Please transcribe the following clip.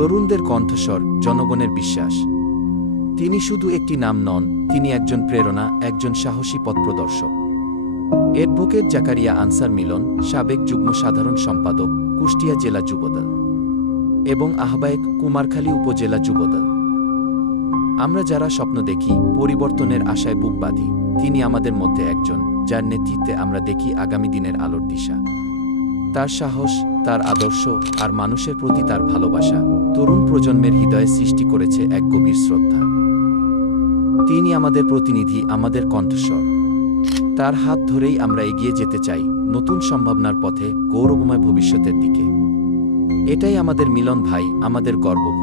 তরুণদের কণ্ঠস্বর, জনগণের বিশ্বাস। তিনি শুধু একটি নাম নন, তিনি একজন প্রেরণা, একজন সাহসী পথপ্রদর্শক। অ্যাডভোকেট জাকারিয়া আনসার মিলন, সাবেক যুগ্ম সাধারণ সম্পাদক, কুষ্টিয়া জেলা যুবদল এবং আহ্বায়ক, কুমারখালী উপজেলা যুবদল। আমরা যারা স্বপ্ন দেখি, পরিবর্তনের আশায় বুক বাঁধি, তিনি আমাদের মধ্যে একজন, যার নেতৃত্বে আমরা দেখি আগামী দিনের আলোর দিশা। তার সাহস, তার আদর্শ আর মানুষের প্রতি তার ভালোবাসা তরুণ প্রজন্মের হৃদয়ে সৃষ্টি করেছে এক গভীর শ্রদ্ধা। তিনি আমাদের প্রতিনিধি, আমাদের কণ্ঠস্বর। তার হাত ধরেই আমরা এগিয়ে যেতে চাই নতুন সম্ভাবনার পথে, গৌরবময় ভবিষ্যতের দিকে। এটাই আমাদের মিলন ভাই, আমাদের গর্ব।